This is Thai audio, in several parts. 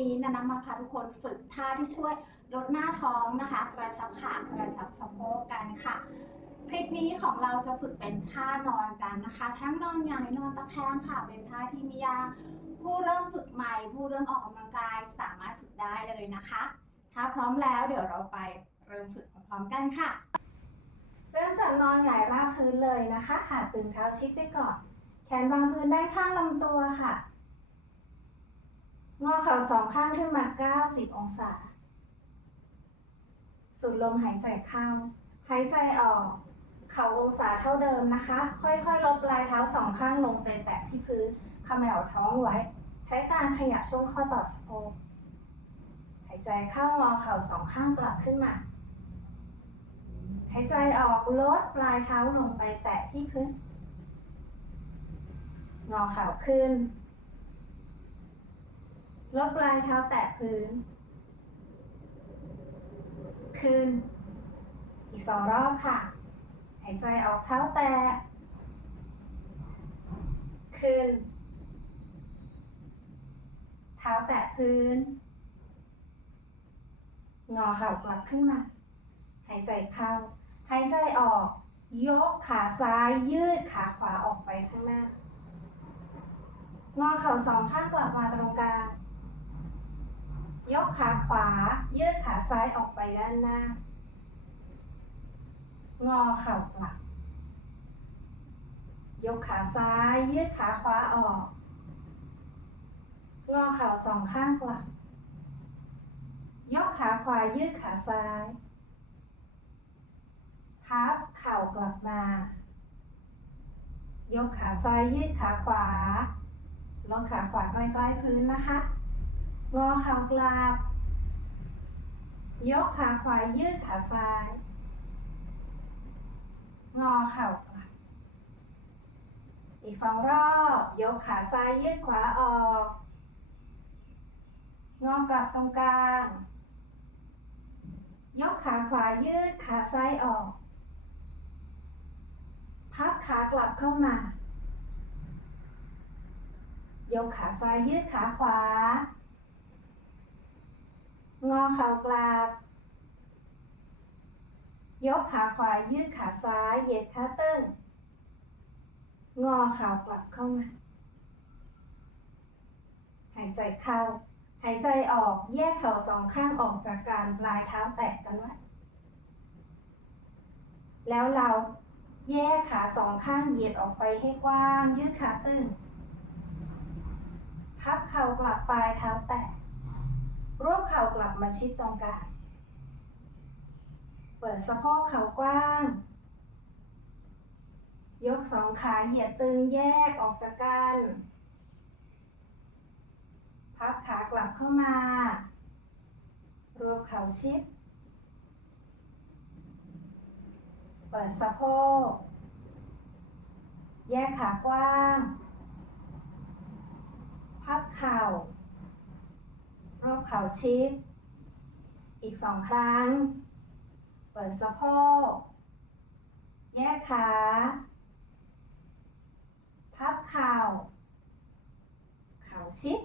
นี้นะนำมาพาทุกคนฝึกท่าที่ช่วยลดหน้าท้องนะคะ กระชับขากระชับสะโพกกันค่ะ คลิปนี้ของเราจะฝึกเป็นท่านอนกันนะคะ ทั้งนอนหงายนอนตะแคงค่ะ เป็นท่าที่ไม่ยากผู้เริ่มฝึกใหม่ ผู้เริ่มออกกำลังกายสามารถฝึกได้เลยนะคะ ถ้าพร้อมแล้วเดี๋ยวเราไปเริ่มฝึกพร้อมๆกันค่ะ เริ่มจากนอนหงายราบพื้นเลยนะคะขาตึงเท้าชิดไว้ก่อน แขนวางพื้นด้านข้างลำตัวค่ะ งอเข่าสองข้างขึ้นมา 90 องศาสูดลมหายใจเข้า หายใจออก เข่าองศาเท่าเดิมนะคะ ค่อยๆลดปลายเท้าสองข้างลงไปแตะที่พื้นขมวท้องไว้ ใช้การขยับช่วงข้อต่อสะโพกหายใจเข้างอเข่าสองข้างกลับขึ้นมาหายใจออกลดปลายเท้าลงไปแตะที่พื้น งอเข่าขึ้น ลดปลายเท้าแตะพื้นขึ้นอีกสองรอบค่ะ หายใจออกเท้าแตะขึ้นเท้าแตะพื้น งอเข่ากลับขึ้นมา หายใจเข้า หายใจออก ยกขาซ้ายยืดขาขวาออกไปข้างหน้างอเข่าสองข้างกลับมาตรงกลาง ยกขาขวา ยืดขาซ้ายออกไปด้านหน้า งอเข่ากลับ ยกขาซ้าย ยืดขาขวาออก งอเข่าสองข้างกลับ ยกขาขวา ยืดขาซ้าย พับเข่ากลับมา ยกขาซ้าย ยืดขาขวาลงขาขวาใกล้ๆพื้นนะคะ งอเข่ากลับยกขาขวายืดขาซ้าย งอเข่ากลับ อีกสองรอบ ยกขาซ้ายยืดขวาออก งอกลับตรงกลาง ยกขาขวายืดขาซ้ายออก พับขากลับเข้ามา ยกขาซ้ายยืดขาขวา งอเข่ากลับ ยกขาขวายืดขาซ้าย เหยียดขาตึง งอเข่ากลับเข้ามา หายใจเข้า หายใจออก แยกเข่าสองข้างออกจากการปลายเท้าแตะกันไว้แล้วเราแยกขาสองข้างเหยียดออกไปให้กว้าง ยืดขาตึง พับเข่ากลับปลายเท้าแตะ รวบเข่ากลับมาชิดตรงกลาง เปิดสะโพกเข่ากว้าง ยกสองขาเหยียดตึงแยกออกจากกัน พับขากลับเข้ามา รวบเข่าชิด เปิดสะโพก แยกขากว้าง พับเข่า รอบเข่าชิด อีกสองครั้ง เปิดสะโพก แยกขา พับเข่า เข่าชิด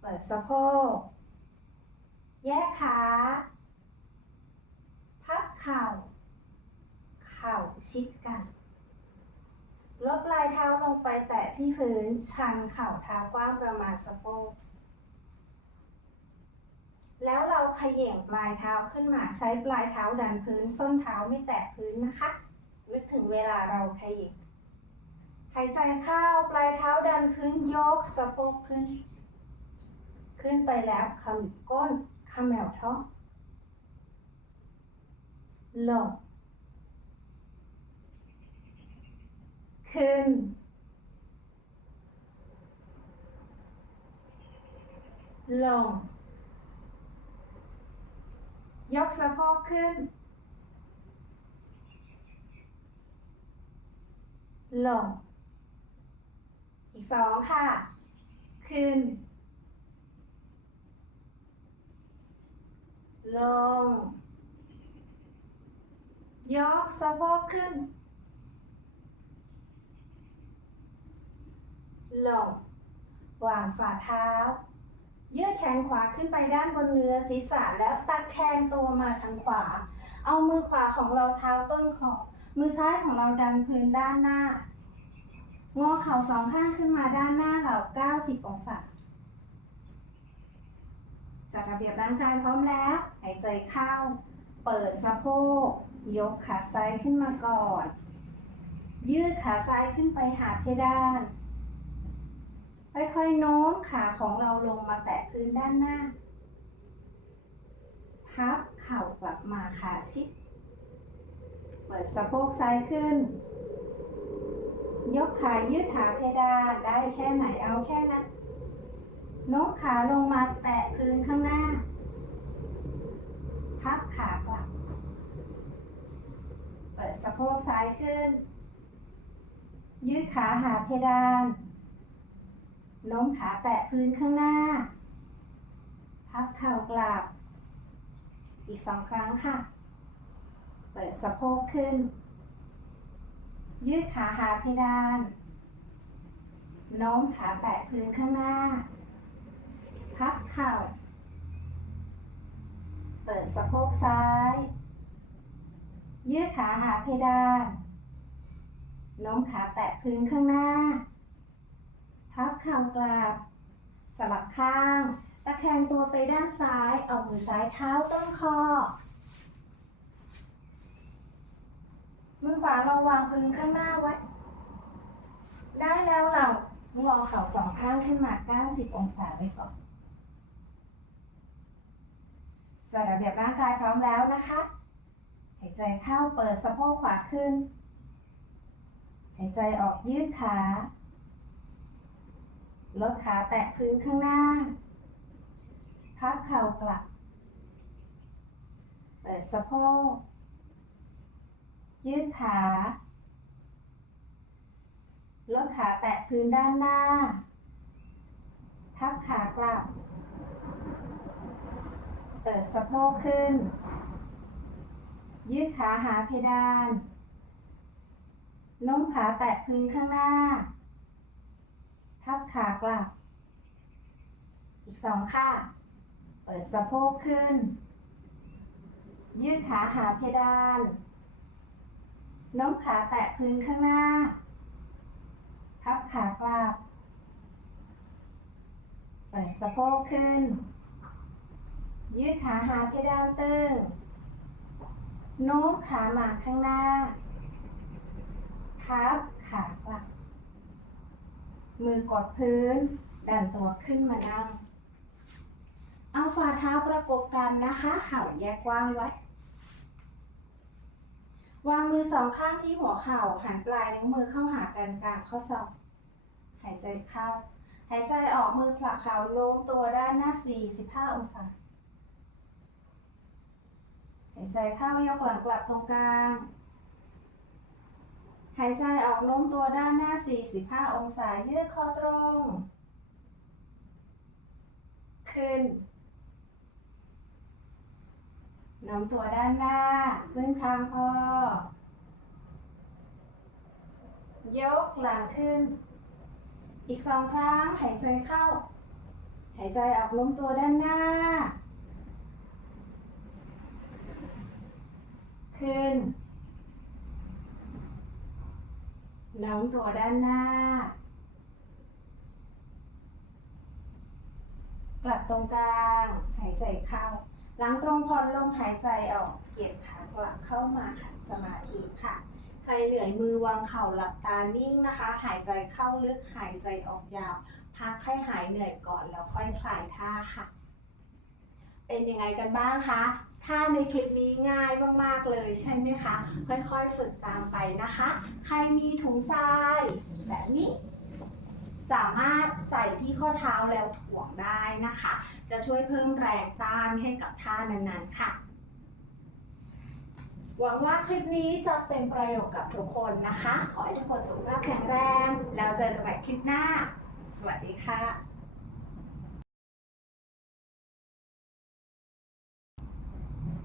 เปิดสะโพก แยกขา พับเข่า เข่าชิดกัน ลดปลายเท้าลงไปแตะที่พื้น ชันเข่าเท้ากว้างประมาณสะโพก แล้วเราเขย่งปลายเท้าขึ้นมาใช้ปลายเท้าดันพื้น ส้นเท้าไม่แตะพื้นนะคะนึกถึงเวลาเราเขย่งหายใจเข้าปลายเท้าดันพื้นยกสะโพกขึ้น ขึ้นไปแล้วขมิบก้นขมวท้องลง ขึ้น ลง ยกสะโพกขึ้น ลง อีกสองค่ะ ขึ้น ลง ยกสะโพกขึ้น ลง วางฝ่าเท้า เยืดแขนขวาขึ้นไปด้านบนเนื้อศีรษะแล้วตัดแขนตัวมาทางขวา เอามือขวาของเราเท้าต้นคอมือซ้ายของเราดันพื้นด้านหน้า งอเข่าสองข้างขึ้นมาด้านหน้าเรา 90 องศาจัดระเบียบร่างกายพร้อมแล้ว หายใจเข้า เปิดสะโพก ยกขาซ้ายขึ้นมาก่อน ยืดขาซ้ายขึ้นไปหาเพดาน ค่อยๆโน้มขาของเราลงมาแตะพื้นด้านหน้า พับเข่ากลับมาขาชิด เปิดสะโพกซ้ายขึ้น ยกขายืดขาเพดานได้แค่ไหนเอาแค่นั้นโน้มขาลงมาแตะพื้นข้างหน้า พับขากลับ เปิดสะโพกซ้ายขึ้น ยืดขาหาเพดาน โน้มขาแตะพื้นข้างหน้า พับเข่ากลับ อีกสองครั้งค่ะ เปิดสะโพกขึ้น ยืดขาหาเพดาน โน้มขาแตะพื้นข้างหน้า พับเข่า เปิดสะโพกซ้าย ยืดขาหาเพดาน โน้มขาแตะพื้นข้างหน้า พับเข่ากลับ สลับข้าง ตะแคงตัวไปด้านซ้าย เอามือซ้ายเท้าต้นคอ มือขวาเราวางพื้นข้างหน้าไว้ ได้แล้วเรางอเข่าสองข้างขึ้นมา 90 องศาไว้ก่อนจัดระเบียบร่างกายพร้อมแล้วนะคะ หายใจเข้าเปิดสะโพกขวาขึ้น หายใจออกยืดขา ลดขาแตะพื้นข้างหน้า พับเข่ากลับ เปิดสะโพก ยืดขา ลดขาแตะพื้นด้านหน้า พับขากลับ เปิดสะโพกขึ้น ยืดขาหาเพดาน น้มขาแตะพื้นข้างหน้า พับขากลับ อีกสองค่ะ เปิดสะโพกขึ้น ยืดขาหาเพดานโน้มขาแตะพื้นข้างหน้า พับขากลับ เปิดสะโพกขึ้น ยืดขาหาเพดานตึง โน้มขามาข้างหน้า พับขากลับ มือกดพื้น ดันตัวขึ้นมานั่ง เอาฝ่าเท้าประกบกันนะคะ เข่าแยกกว้างไว้ วางมือสองข้างที่หัวเข่า หันปลายนิ้วมือเข้าหากันกลางข้อศอก หายใจเข้า หายใจออกมือผลักเข่าโน้มตัวด้านหน้า 45 องศา หายใจเข้ายกหลังกลับตรงกลางายใจออกโน้มตัวด้านหน้า 45 องศา ยืดคอตรง ขึ้น โน้มตัวด้านหน้า ขึ้นทางพอยกหลังขึ้น อีกสองครั้ง หายใจเข้า หายใจออกโน้มตัวด้านหน้า ขึ้น โน้มตัวด้านหน้า กลับตรงกลาง หายใจเข้า หลังตรงผ่อนลมหายใจออกเกียดขากลับเข้ามาขัดสมาธิค่ะ ใครเหนื่อยมือวางเข่าหลับตานิ่งนะคะ หายใจเข้าลึกหายใจออกยาว พักให้หายเหนื่อยก่อนแล้วค่อยคลายท่าค่ะ เป็นยังไงกันบ้างคะ ท่าในคลิปนี้ง่ายมาก ๆ เลยใช่ไหมคะ ค่อยๆ ฝึกตามไปนะคะ ใครมีถุงทรายแบบนี้ สามารถใส่ที่ข้อเท้าแล้วถ่วงได้นะคะ จะช่วยเพิ่มแรงต้านให้กับท่านั้นๆค่ะ หวังว่าคลิปนี้จะเป็นประโยชน์กับทุกคนนะคะ ขอให้ทุกคนสุขภาพแข็งแรง แล้วเจอกันใหม่คลิปหน้า สวัสดีค่ะ